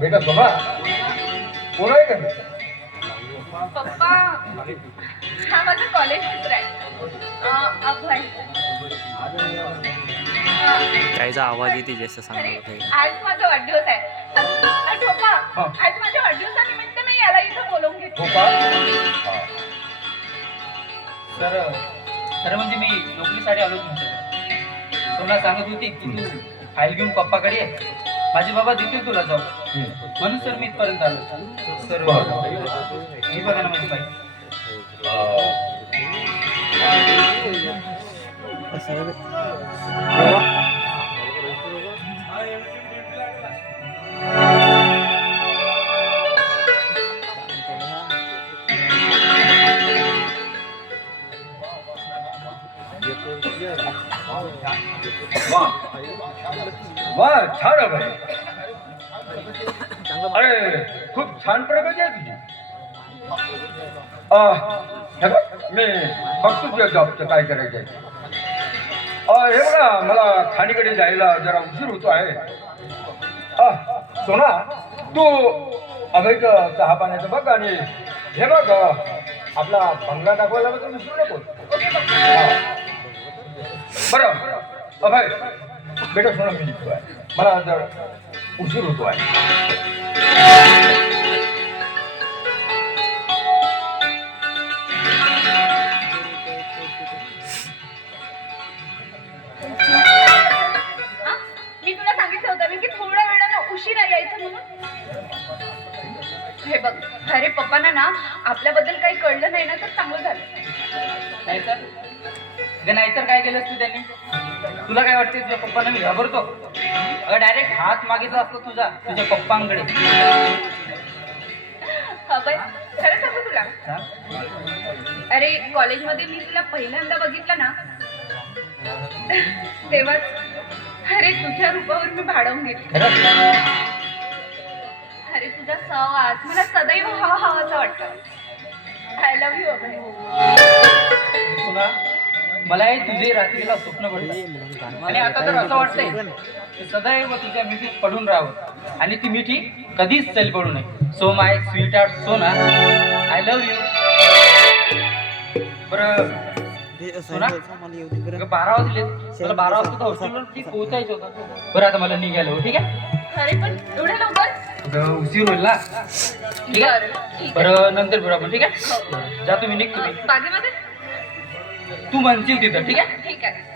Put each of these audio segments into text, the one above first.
बेटा सोमा कोण आहे का? पप्पा हा माझा कॉलेज मित्र आहे अभय. काहीचा आवाज येते जास्त सांगत होते. आज माझा वाढदिवस आहे. पप्पा आज माझ्या वाढदिवसानिमित्त मी याला इथं बोलवून घेतलं. तर खरं म्हणजे मी नोकरीसाठी आलोच नव्हतो. सोना सांगत होती की तू फाईल घेऊन पप्पाकडे ये, माझे बाबा देतील तुला जाऊ, म्हणून सर मी इथपर्यंत आलो. सर ही बघा ना माझी बाई. वा छान आहे भाई. अरे खूप छान प्रगती आहे तुझी. हे बघ मी बघतो तुझ्या जॉबचं काय करायचं आहे. हे बघा मला खाणीकडे जायला जरा उशीर होतो आहे. सोना तू अभयक चहा पाण्याचं बघ आणि हे बघ आपला बंगला दाखवायला बघ विसरू नको. बरं अभय बेटा सोना मी निघतो आहे, मला जर उशीर होतो आहे. मी तुला सांगितलं होतं की थोड्या वेळानं उशिरा यायचं म्हणून. हे बघ अरे पप्पांना ना आपल्याबद्दल काही कळलं नाही ना तर चांगलं झालं. नाहीतर काय केलंस तू त्यांनी? तुला काय वाटते तुझ्या पप्पांना मी घाबरतो? अगं डायरेक्ट हात मागितला असतो तुझा तुझ्या पप्पांकडे. अभय खरं सांगू तुला, अरे कॉलेजमध्ये मी तुला पहिल्यांदा बघितलं ना तेव्हाच अरे तुझ्या रूपावर मी भाडवून घेतली. अरे तुझा सहवास मला सदैव हवा हवाचा वाटतं. आय लव्ह यू अभय. तुला मला हे तुझे रात्रीला स्वप्न पडलं आणि आता तर असं वाटतंय की सदैव तुझ्या मिठीत पडून राहावं आणि ती मिठी कधीच चल पडू नये. सो माय स्वीट हार्ट सोना, आय लव्ह यू. बरं सोना 12 वाजले, मला 12 वाजता हॉस्टेलवरती पोहोचायचं होतं. बरं आता मला निघायला हो, ठीक आहे? अरे पण एवढ्या लवकर उशीर होईल ना, ठीक आहे? बरं नंतर भेटू आपण, ठीक आहे? जा तुम्ही, निघ तुम्ही. बागेमध्ये तू म्हणशील तिथं, ठीक आहे? ठीक आहे.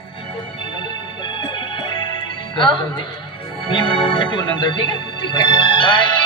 मी भेटू नंतर, ठीक आहे? ठीक आहे. बाय.